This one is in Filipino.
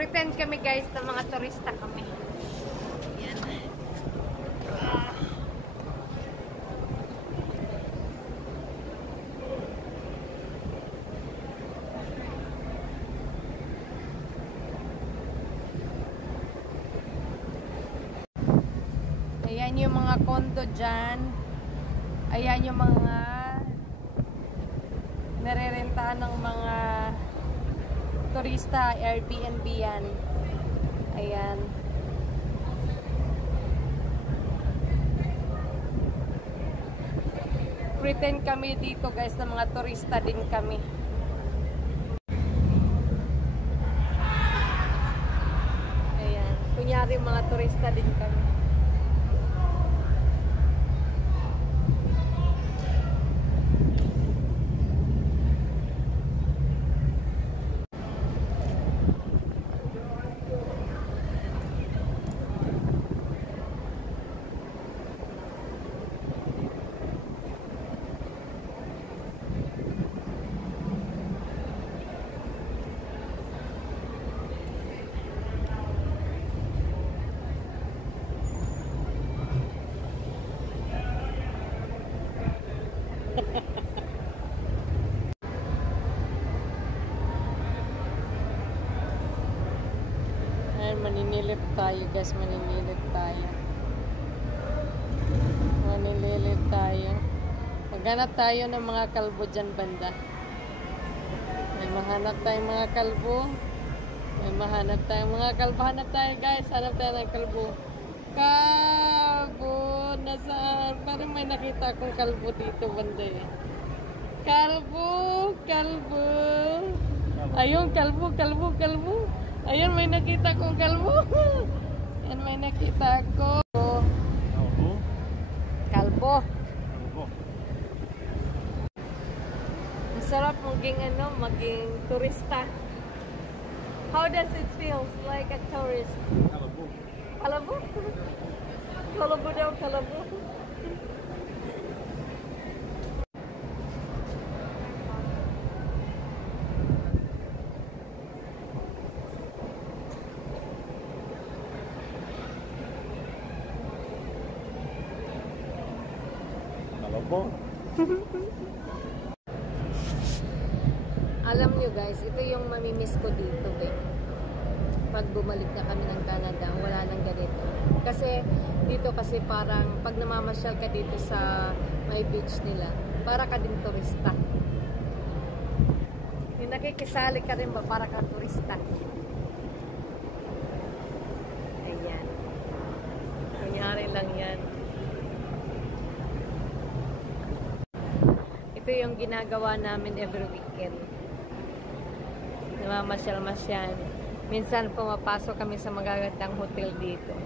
Pretend kami guys na mga turista kami. Yan. Ayan yung mga condo dyan. Ayan yung mga narerentahan ng mga turista, Airbnb yan. Ayan. Pretend kami dito guys na mga turista din kami. Ayan. Kunyari mga turista din kami. Maninilip tayo guys, maninilip tayo. Maninilip tayo. Maghanap tayo ng mga kalbo dyan banda. May mahanap tayong mga kalbo. May mahanap tayong mga kalbo. Hanap tayo guys, hanap tayo ng kalbo. Kalbo! Nasaan? Parang may nakita akong kalbo dito banda eh. Kalbo! Kalbo! Ayun, kalbo, kalbo, kalbo. Ayun, may nakita kong kalbo. Ayan, may nakita ko. Kalbo? Kalbo. Kalbo. Ang sarap maging maging turista. How does it feel like a tourist? Kalbo. Kalbo? Kalbo daw, kalbo. Alam nyo guys, ito yung mamimiss ko dito eh. Pag bumalik na kami ng Canada, wala nang ganito. Kasi dito kasi parang pag namamasyal ka dito sa may beach nila, para ka din turista. Yung nakikisali ka rin ba, para ka turista. Ayan. Kunyari lang yan. Ito yung ginagawa namin every weekend. Namamasyal-masyal. Minsan pumapasok kami sa magagandang hotel dito.